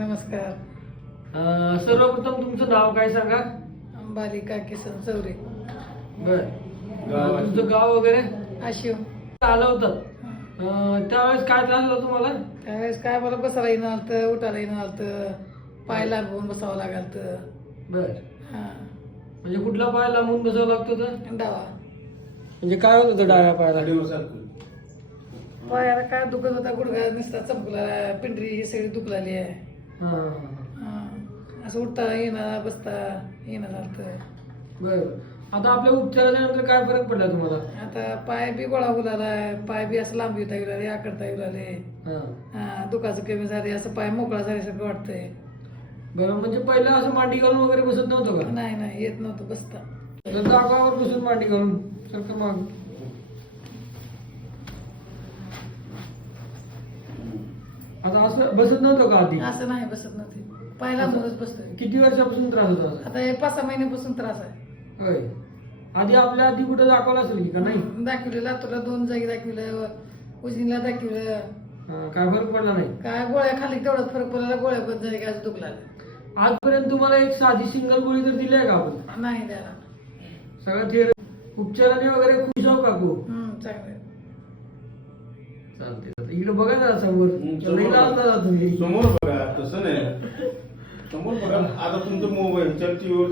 नमस्कार. सर्वप्रथम तुमचं नाव काय सांगा? अंबालिका किसन चौरे. बर. तुमचं गाव वगैरे? आशिव. आलं होतं त्यावेळेस काय त्रास होता तुम्हाला? त्यावेळेस काय मला बसायला येणं आलतं, उठायला येणं आलतं, पाय लागून बसावं लागालतं. बर. हा. म्हणजे कुठला पाय लांबून बसावं लागतं तर? डावा म्हणजे काय होत होतं डाव्या पायाला? पायाला काय दुखत होता, गुडघा नुसता चमकला, पिंढरी ही सगळी दुखलाली आहे. हा. हा. असं उठता येणं बसता येणं झालतं. बर. आता आपल्या उपचाराच्या नंतर काय फरक पडला तुम्हाला? आता पाय बी गोळा गुलालाय, पाय बी असं लांब येता येऊ लागले, आकडता येऊ लागले. हा. हा. दुखाचं कमी झाले, असं पाय मोकळा झाल्यासारखं वाटतंय. बरं. म्हणजे पहिलं असं मांडी घालून वगैरे बसत नव्हतं का? नाही येत नव्हतं बसता. तर जागावर बसून मांडी घालून सारखं मग आता असं बसत नव्हतं का आधी? असं नाही बसत नव्हते, पाय लांबूनच बसतोय. किती वर्षापासून त्रास होता असा? आता हे 5-6 महिन्यापासून त्रास आहे. होय. आधी कुठं दाखवलं असेल की का नाही? दाखविलं, लातूरला 2 जागी दाखविलं, उजनीला दाखविलं. काय फरक पडला नाही? काय गोळ्या खाली तेवढाच फरक पडला, गोळ्या बंद झाली काय दुखला आजपर्यंत तुम्हाला एक साधी सिंगल गोळी तर दिली आहे का आपण? नाही द्यायला. सगळं थेर उपचाराने वगैरे खुश आहो काकू? चांगलं. चालते. इकडे बघा ना समोर. समोर बघा, तसं नाही समोर बघा. आता तुमचं मोबाईल चर्चेवर